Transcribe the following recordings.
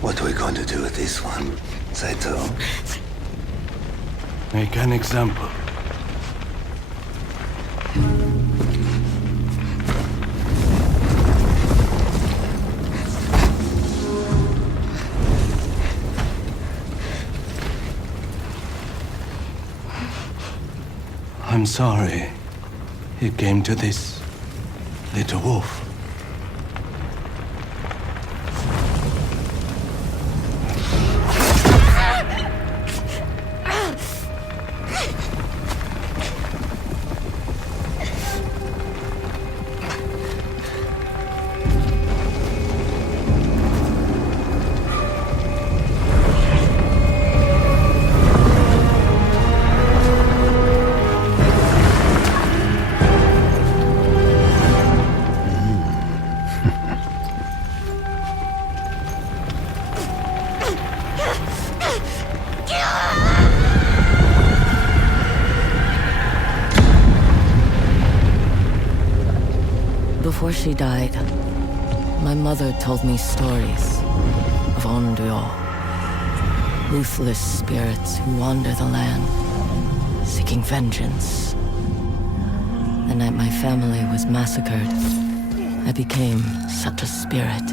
What are we going to do with this one, Saito? Make an example. I'm sorry it came to this, little wolf. Before she died, my mother told me stories of Onryo, ruthless spirits who wander the land, seeking vengeance. The night my family was massacred, I became such a spirit.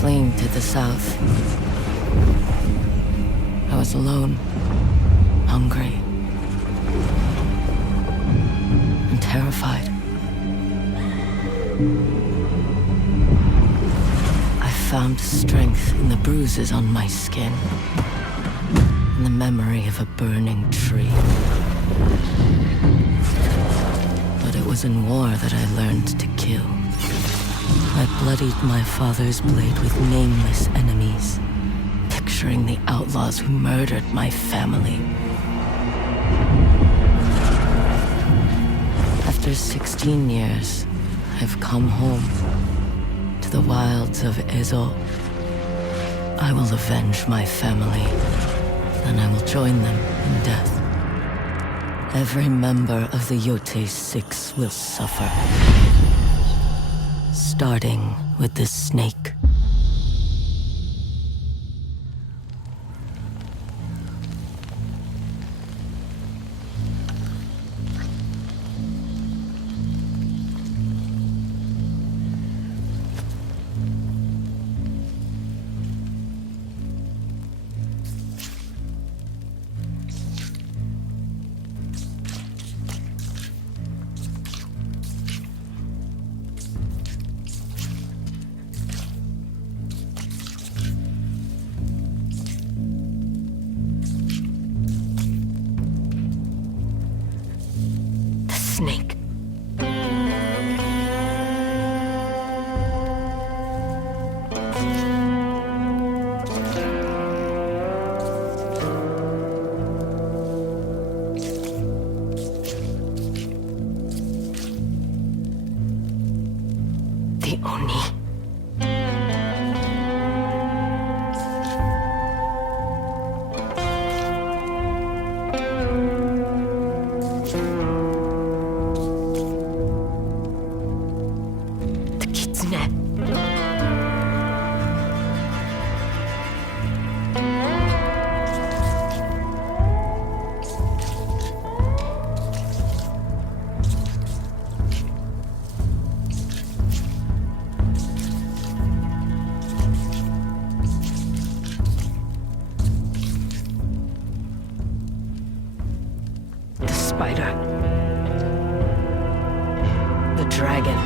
Fleeing to the south, I was alone, hungry, and terrified. I found strength in the bruises on my skin, in the memory of a burning tree. But it was in war that I learned to kill. I bloodied my father's blade with nameless enemies, picturing the outlaws who murdered my family. After 16 years, I've come home to the wilds of Ezo. I will avenge my family, and I will join them in death. Every member of the Yotei 6 will suffer. Starting with the snake. Snake. The Oni. The spider. The dragon.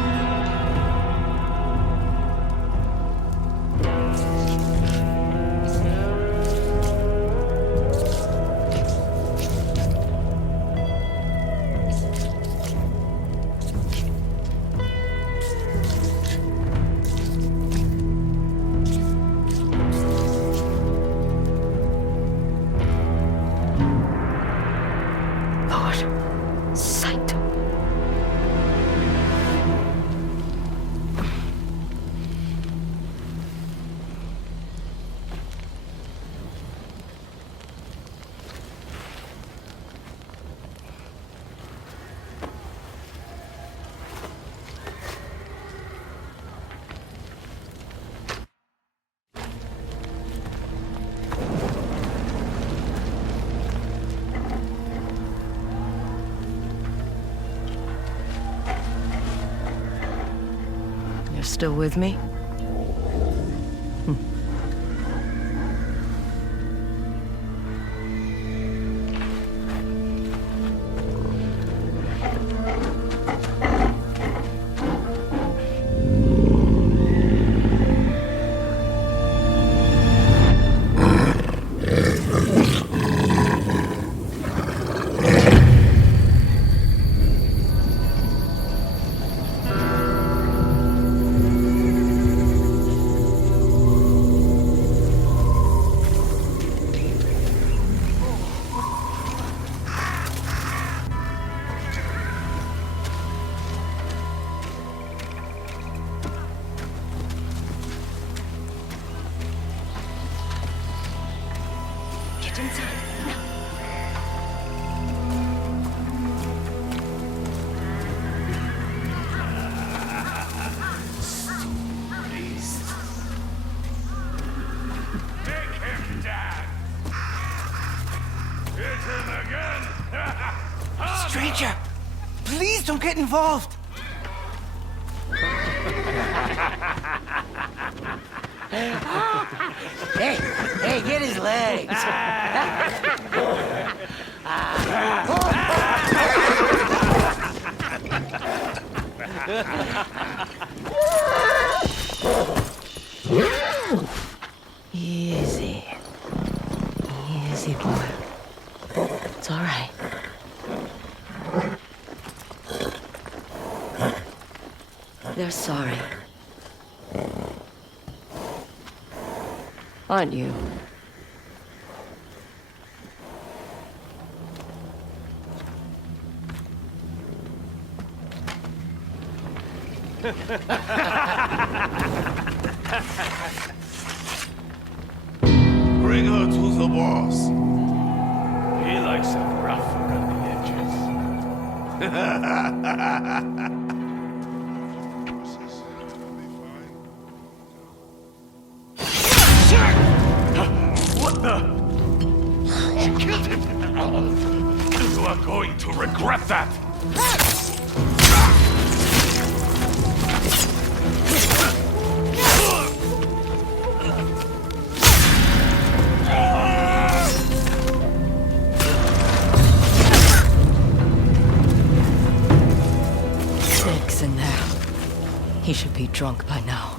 still with me? Get inside. Now. Take him down! Hit him again! Stranger, please don't get involved. Hey, get his legs. Easy. Easy, boy. It's all right. They're sorry. Aren't you? Bring her to the boss. He likes it rough around the edges. What the? She killed him! You are going to regret that! Snake's in there. He should be drunk by now.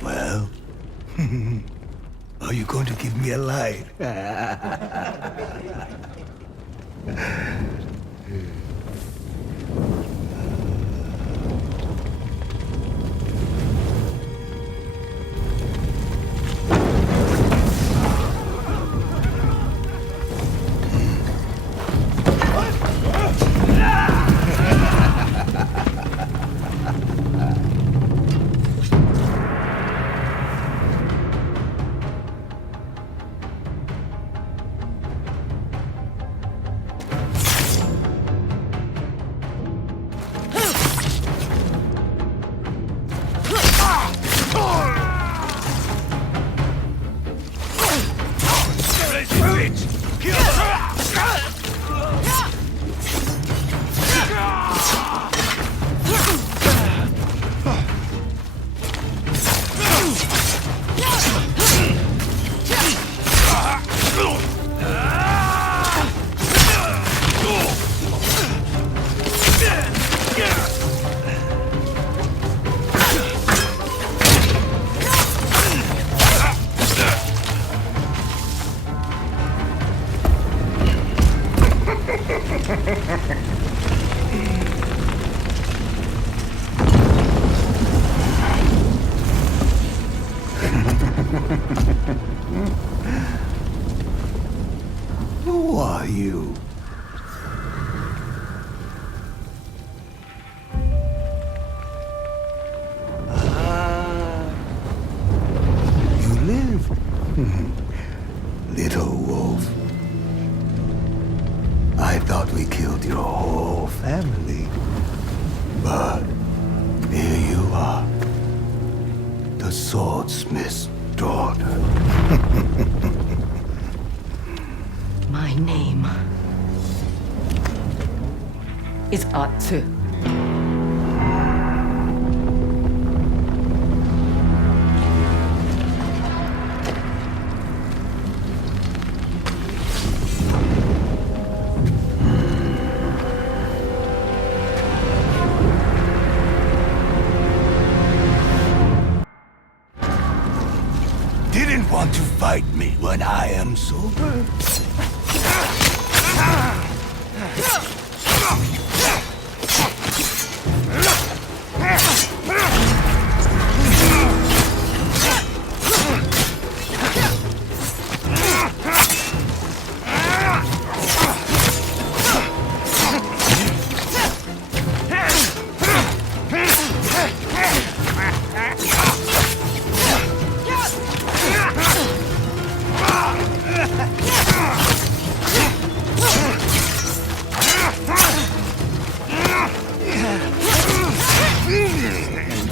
Well, are you going to give me a light? swordsmith's daughter. My name is Atsu. Didn't want to fight me when I am sober?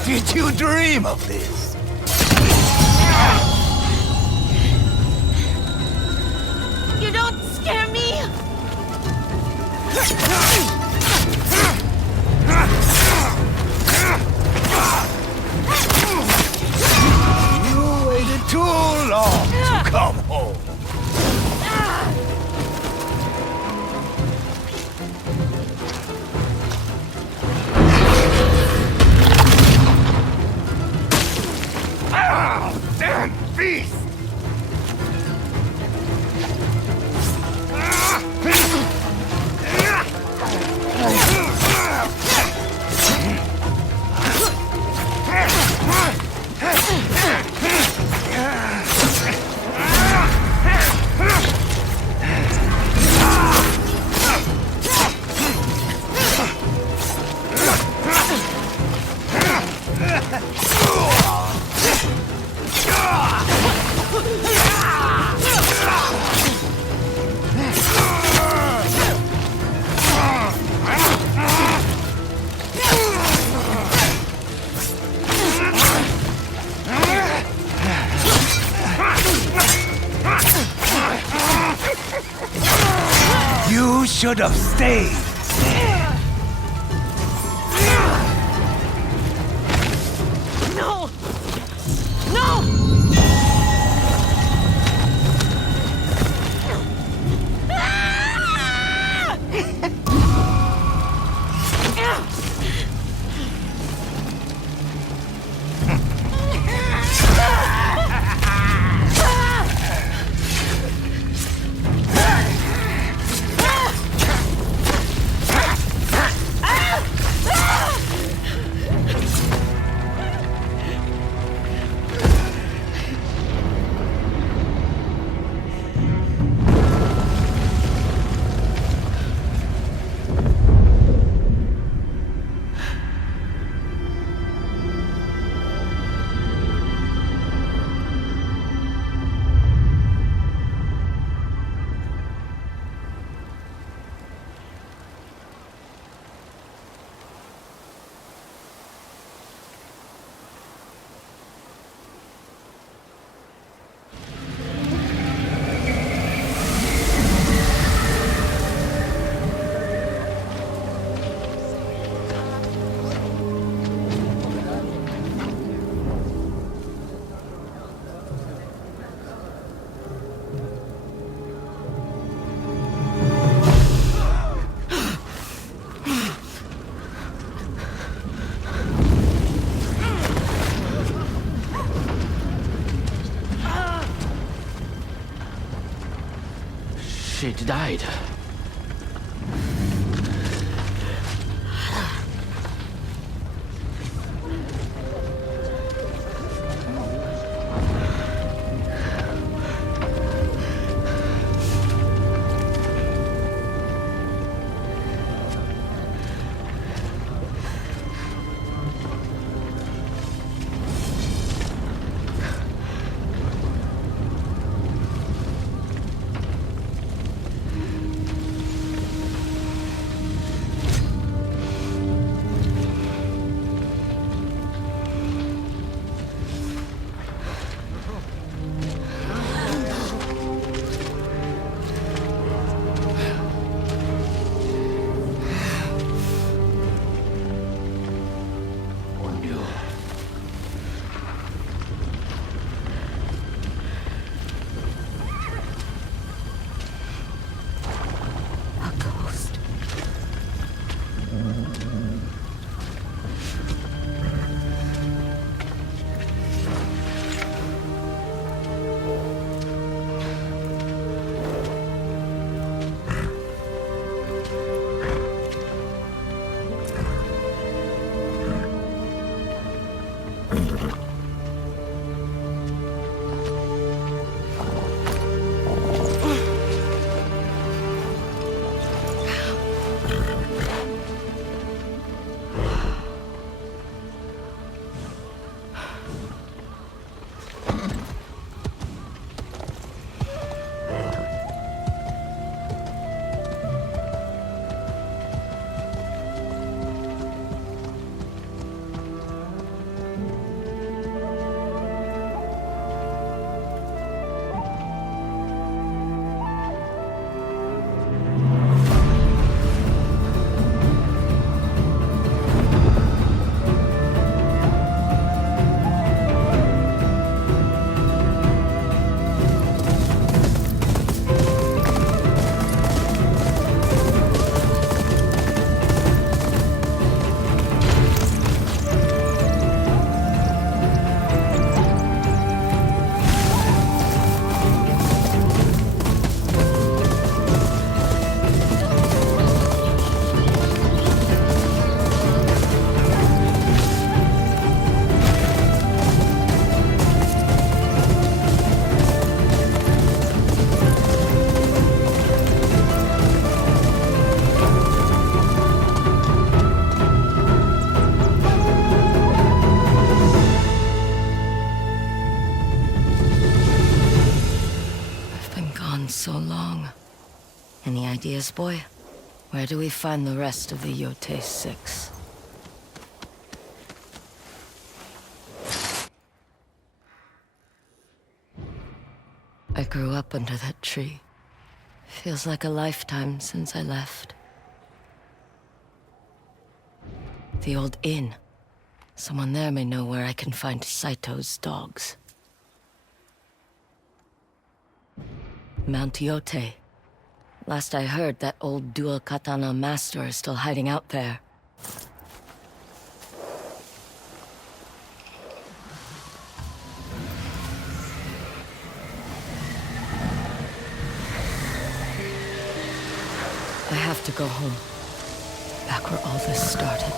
Did you dream of this? You don't scare me! You waited too long to come home. Damn beast! You should have stayed. No! No! She died. ideas, boy. Where do we find the rest of the Yotei 6? I grew up under that tree. Feels like a lifetime since I left. The old inn. Someone there may know where I can find Saito's dogs. Mount Yōtei. Last I heard, that old dual katana master is still hiding out there. I have to go home. Back where all this started.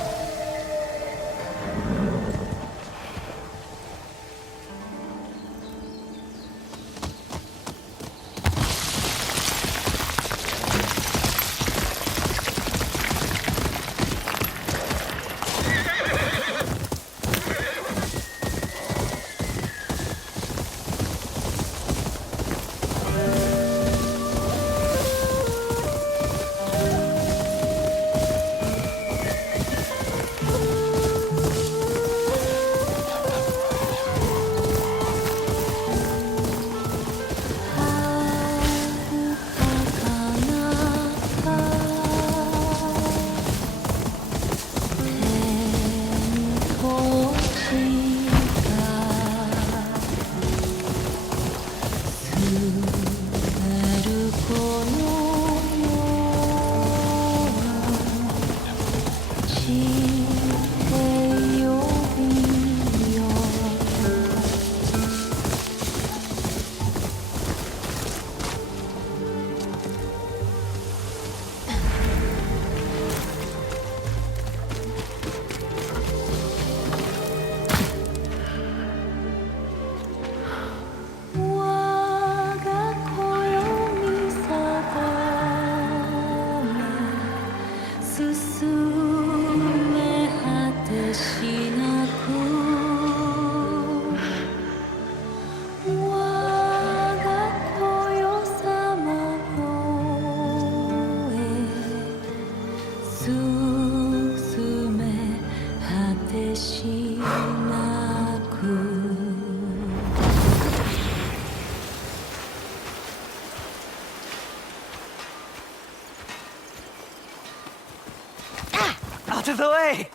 Out of the way!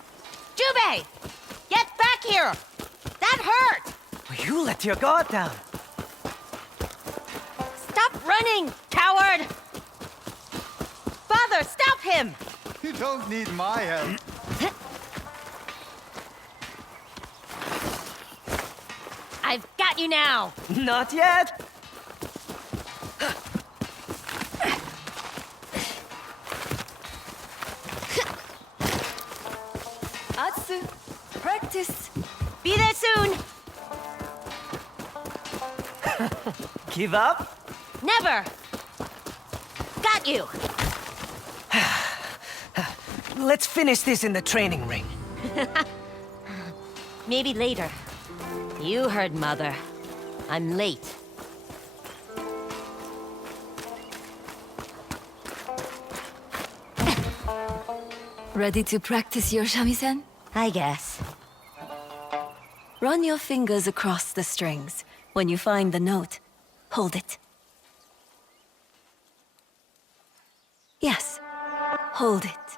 Jubei! Get back here! That hurt! You let your guard down. Stop running, coward! Father, stop him! You don't need my help. I've got you now! Not yet. Atsu, practice. Be there soon! Give up? Never! Got you! Let's finish this in the training ring. Maybe later. You heard Mother. I'm late. Ready to practice your shamisen? I guess. Run your fingers across the strings. When you find the note, hold it. Yes, hold it.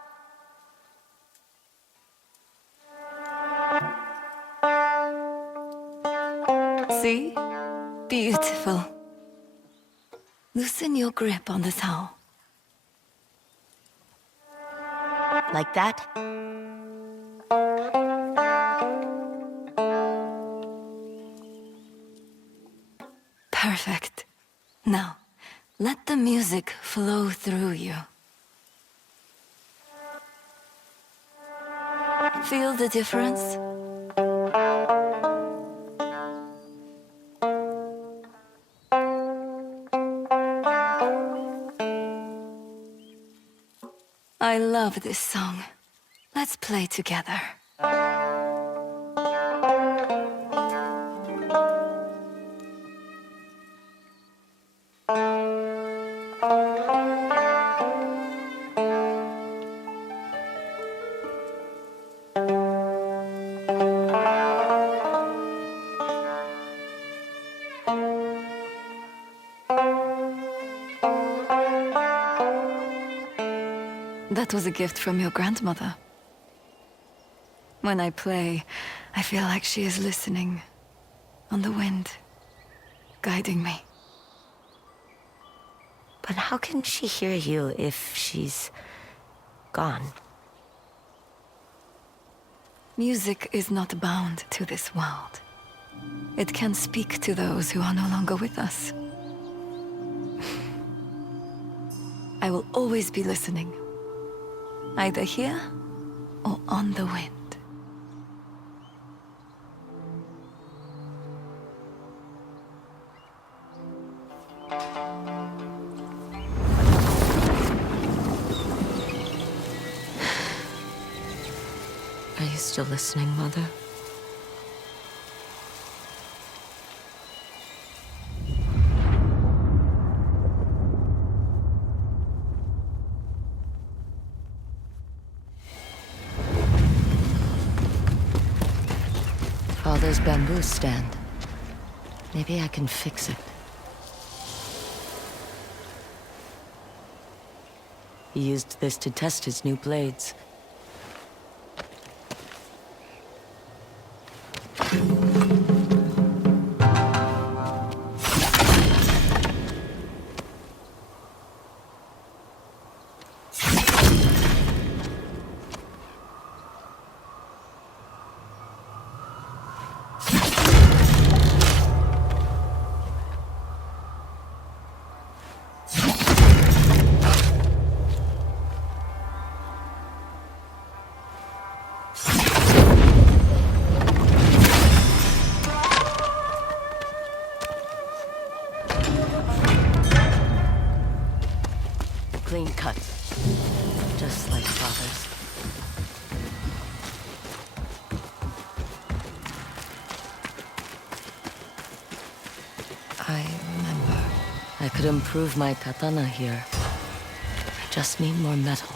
See? Beautiful. Loosen your grip on the towel. Like that? Perfect. Now, let the music flow through you. Feel the difference? I love this song. Let's play together. That was a gift from your grandmother. When I play, I feel like she is listening, on the wind, guiding me. But how can she hear you if she's gone? Music is not bound to this world. It can speak to those who are no longer with us. I will always be listening, either here or on the wind. Are you still listening, Mother? Father's bamboo stand. Maybe I can fix it. He used this to test his new blades. Clean cut. Just like Father's. I remember. I could improve my katana here. I just need more metal.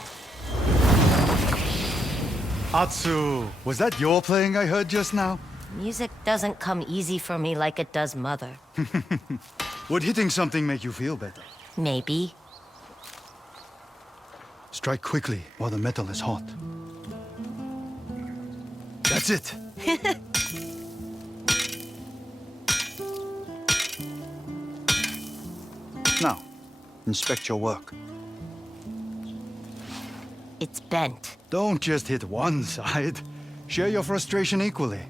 Atsu, was that your playing I heard just now? Music doesn't come easy for me like it does Mother. Would hitting something make you feel better? Maybe. Strike quickly while the metal is hot. That's it. Now, inspect your work. It's bent. Don't just hit one side. Share your frustration equally.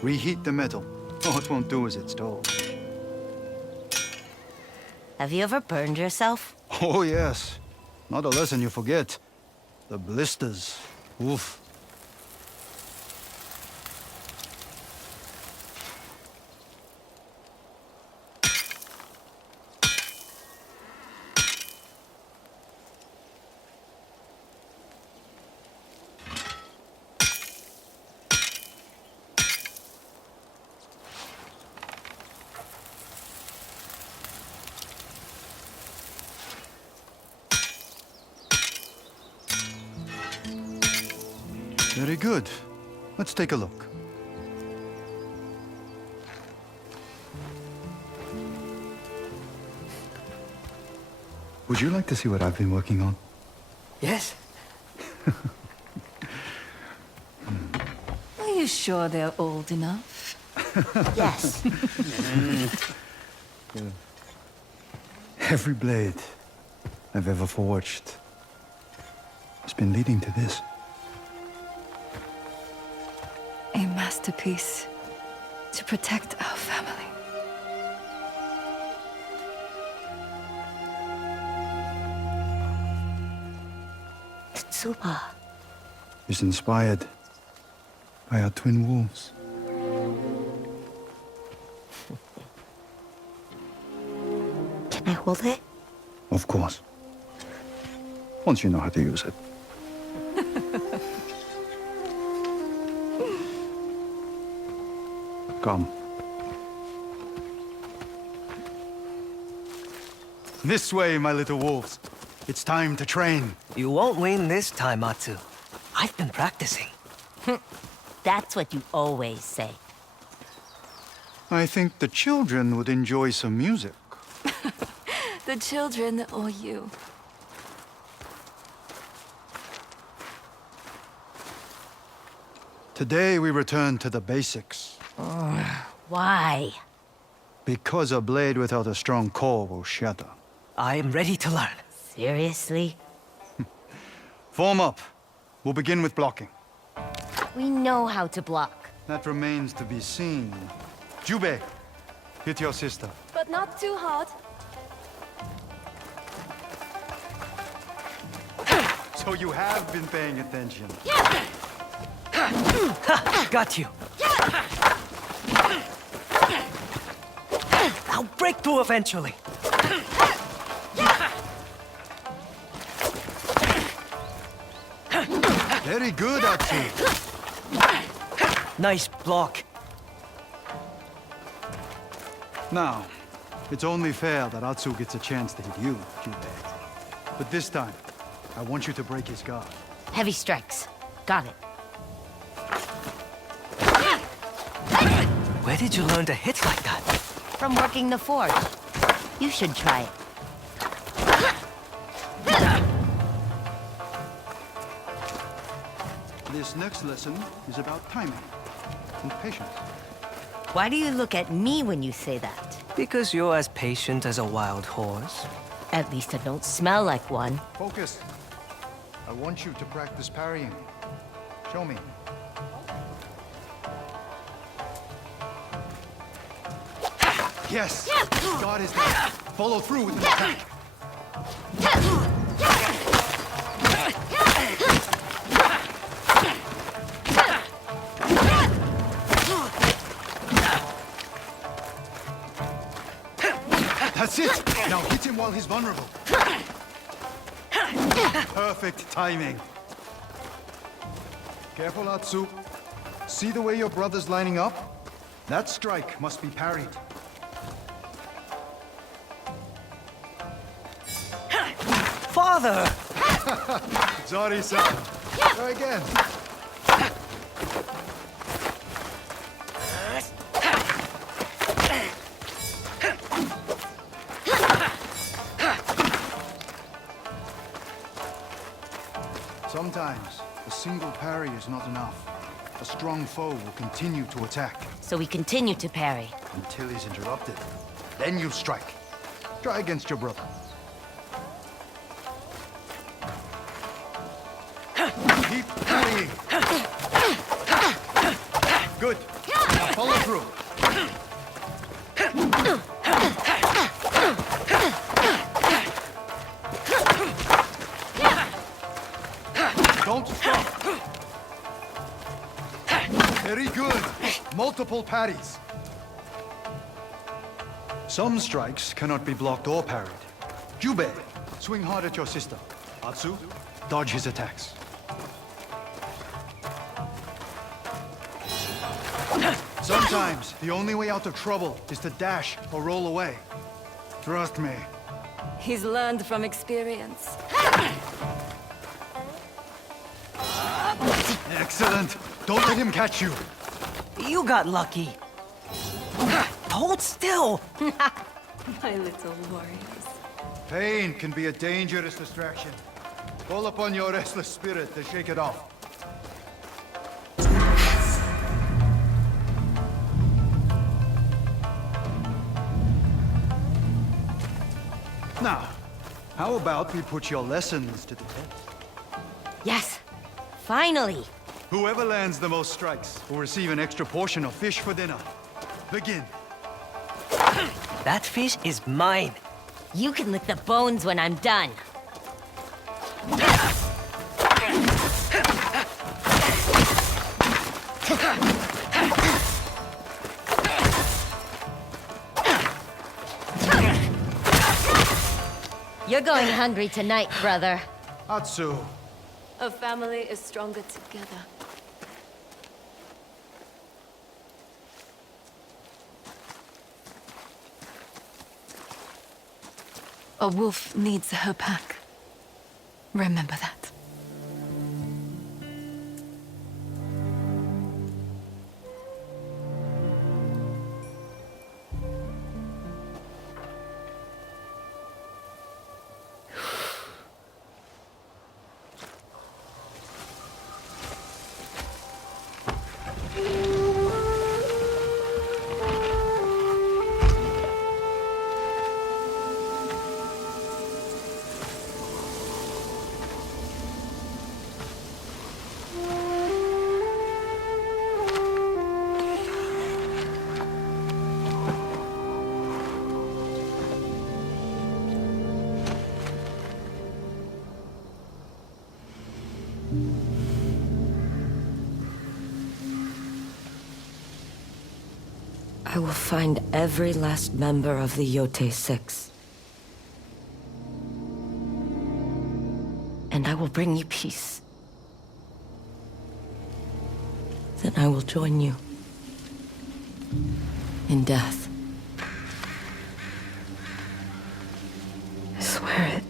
Reheat the metal. All it won't do as it's told. Have you ever burned yourself? Oh, yes. Not a lesson you forget. The blisters. Oof. Very good. Let's take a look. Would you like to see what I've been working on? Yes? Are you sure they're old enough? Yes. Every blade I've ever forged has been leading to this. A masterpiece to protect our family. Tsuba. Is inspired by our twin wolves. Can I hold it? Of course. Once you know how to use it. Come. This way, my little wolves. It's time to train. You won't win this time, Atsu. I've been practicing. That's what you always say. I think the children would enjoy some music. The children or you? Today we return to the basics. Why? Because a blade without a strong core will shatter. I am ready to learn. Seriously? Form up. We'll begin with blocking. We know how to block. That remains to be seen. Jubei, hit your sister. But not too hard. So you have been paying attention. Got you. I'll break through eventually. Very good, Atsu. Nice block. Now, it's only fair that Atsu gets a chance to hit you, Yotei. But this time, I want you to break his guard. Heavy strikes. Got it. Where did you learn to hit like that? From working the forge. You should try it. This next lesson is about timing and patience. Why do you look at me when you say that? Because you're as patient as a wild horse. At least I don't smell like one. Focus. I want you to practice parrying. Show me. Yes! God is there. Follow through with an attack. That's it! Now hit him while he's vulnerable. Perfect timing. Careful, Atsu. See the way your brother's lining up? That strike must be parried. Father! Zari-san. Try again. Sometimes, a single parry is not enough. A strong foe will continue to attack So we continue to parry. until he's interrupted. Then you strike. Try against your brother. Keep parrying. Good. Now follow through. Don't stop. Very good. Multiple parries. Some strikes cannot be blocked or parried. Jubei, swing hard at your sister. Atsu, dodge his attacks. Sometimes, the only way out of trouble is to dash or roll away. Trust me. He's learned from experience. Excellent. Don't let him catch you. You got lucky. Hold still. My little warriors. Pain can be a dangerous distraction. Call upon your restless spirit to shake it off. Now, how about we put your lessons to the test? Yes! Finally! Whoever lands the most strikes will receive an extra portion of fish for dinner. Begin. That fish is mine. You can lick the bones when I'm done. You're going hungry tonight, brother. Atsu, A family is stronger together. A wolf needs her pack. Remember that. I will find every last member of the Yotei 6. And I will bring you peace. Then I will join you in death. I swear it.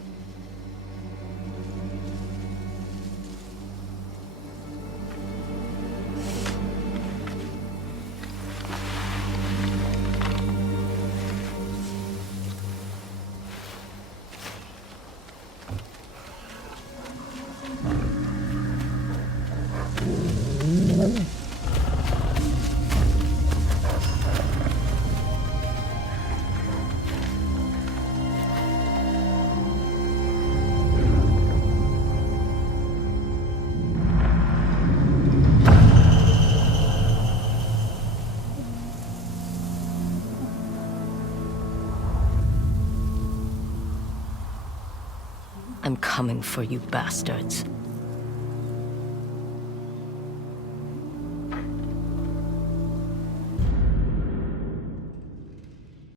I'm coming for you bastards.